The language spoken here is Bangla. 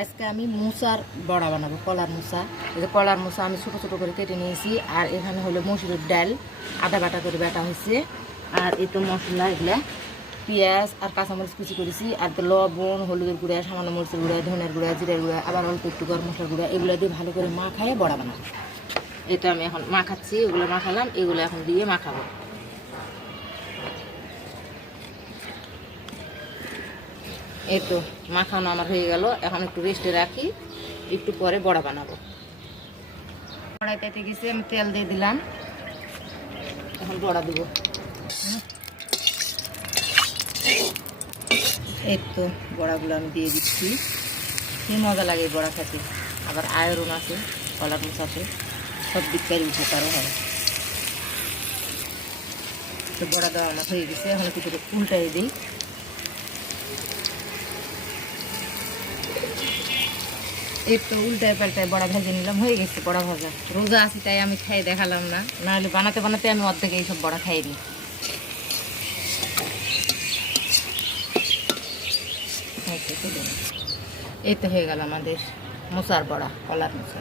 আজকে আমি মুসার বড়া বানাবো, কলার মুসা। এই যে কলার মুসা আমি ছোটো ছোটো করে কেটে নিয়েছি। আর এখানে হলো মসুরের ডাল আদা বাটা করে বাটা হয়েছে। আর এই তো মশলা, এগুলা পেঁয়াজ আর কাঁচামরিচ কুচি করেছি। আর তো লবণ, হলুদের গুঁড়া, সামান্য মরিচের গুঁড়া, ধনের গুঁড়া, জিরার গুঁড়া, আবার অল্প একটু গরম মশলার গুঁড়া, এগুলো দিয়ে ভালো করে মাখায় বড়া বানাবো। এটা আমি এখন মাখাচ্ছি, এগুলো মাখালাম, এগুলো এখন দিয়ে মাখাবো। এই তো মাখানো আমার হয়ে গেল। এখন একটু রেস্টে রাখি, একটু পরে বড়া বানাবো। কড়াইতে গেছে, আমি তেল দিয়ে দিলাম, এখন বড়া দেবো। এই তো বড়াগুলো আমি দিয়ে দিচ্ছি। কি মজা লাগে বড়া খেতে, আবার আয়রন আছে কলার মুসাতে, সব দিককারই উপকারও হয়। তো বড়া দেওয়া আমার হয়ে গেছে, এখন একটু উল্টাই দিই। এই তো উল্টায় পাল্টায় বড়া ভেজে নিলাম, হয়ে গেছে বড়া ভাজা। রোজা আছি তাই আমি খাই দেখালাম না, নাহলে বানাতে বানাতে আমি অর্ধেক এইসব বড়া খাই নি। এই তো হয়ে গেল আমাদের মোচার বড়া, কলার মোচা।